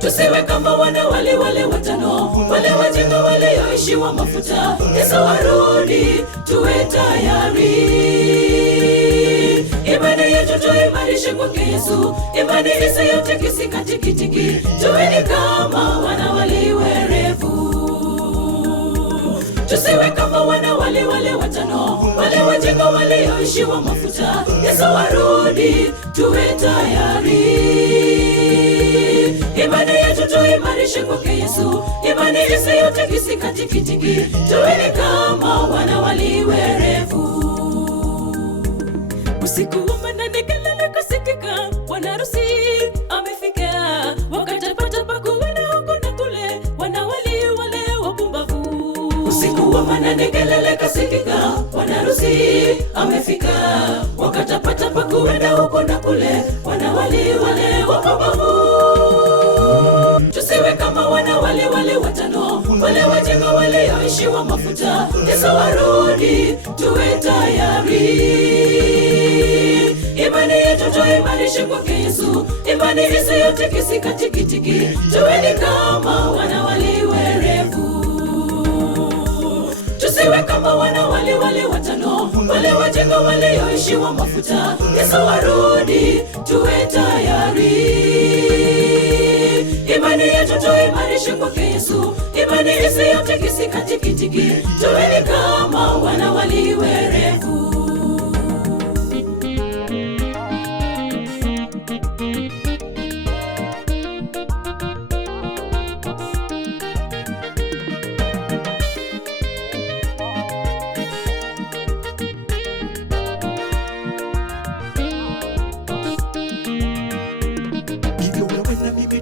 Tusiwe kama wana wale watano, wale wajinga walioishiwa mafuta. Yesu warudi, tuwe tayari. Imani yetu tuimarishe kwake Yesu, imani isiyotikisika tikitiki. Tuweni kama wana werevu. Tusiwe kama wana wale watano, wale wajinga walioishiwa mafuta. Yesu warudi, tuwe tayari. Imani yetu tuimarishe kwake Yesu, imani isiyotikisika tikitiki. Tuweni kama wana werevu. Usiku wa manane kelele kasikika, bwana harusi amefika. Wakatapata kuenda huku na kule, wana wale wapumbavu. Usiku wa manane kelele kasikika, bwana harusi amefika. Wakatapata kuenda huku na kule, wana wale wapumbavu. Tusiwe kama wana wale watano, wale wajinga walioishiwa mafuta. Yesu warudi, tuwe tayari. Imani yetu tuimarishe kwake Yesu, imani isiyotikisika tikitiki. Tuweni kama wana werevu. Tusiwe kama wana wale watano, wale wajinga walioishiwa mafuta. Yesu warudi, tuwe tayari. Imani yetu tuimarishe kwake Yesu, imani isiyotikisika tikitiki. Tuweni kama wana werevu.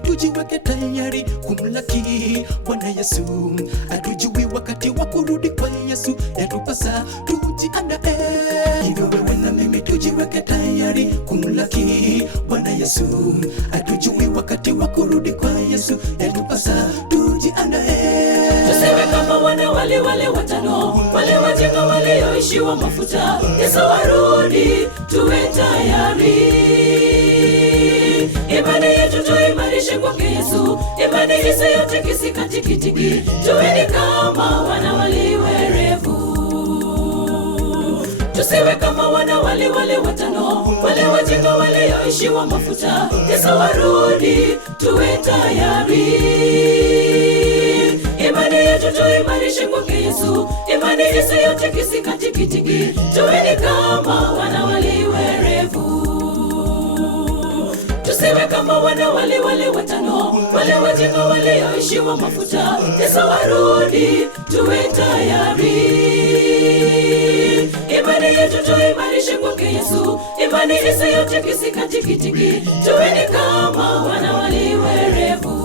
Tujiweke tayari kumlaki Bwana Yesu. Hatujui wakati wa kurudi kwa Yesu, yatupasa tujiandae. Hivyo wewe na mimi tujiweke tayari kumlaki Bwana Yesu. Hatujui wakati wa kurudi kwa Yesu, yatupasa tujiandae. Tusiwe kama wana wale watano, wale wajinga walioishiwa mafuta. Yesu warudi, tuwe tayari. Imani yetu tuimarishe kwake Yesu, imani isiyotikisika tikitiki. Tuweni kama wana werevu. Tusiwe kama wana wale watano, wale wajinga walioishiwa mafuta. Yesu warudi, tuwe tayari. Imani yetu tuimarishe kwake Yesu, imani isiyotikisika tikitiki. Tuweni kama wana werevu. Tusiwe kama wana wale watano, wale wajinga walioishiwa mafuta. Yesu warudi, tuwe tayari. Imani yetu tuimarishe kwake Yesu, imani isiyotikisika tikitiki. Tuweni kama wana werevu.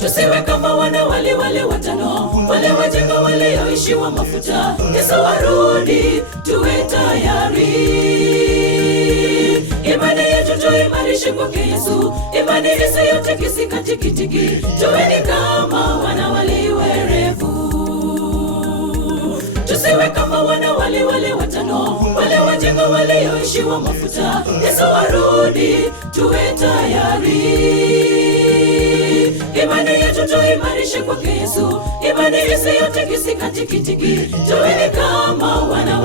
Tusiwe kama wana wale watano, wale wajinga walioishiwa mafuta. Yesu warudi, tuwe tayari. Imani yetu tuimarishe kwake Yesu, imani isiyotikisika tikitiki. Tuweni kama wana werevu. Tusiwe kama wana wale watano, wale wajinga walioishiwa mafuta. Yesu warudi, tuwe tayari. Imani yetu tuimarishe kwake Yesu, imani isiyotikisika tikitiki. Tuweni kama wana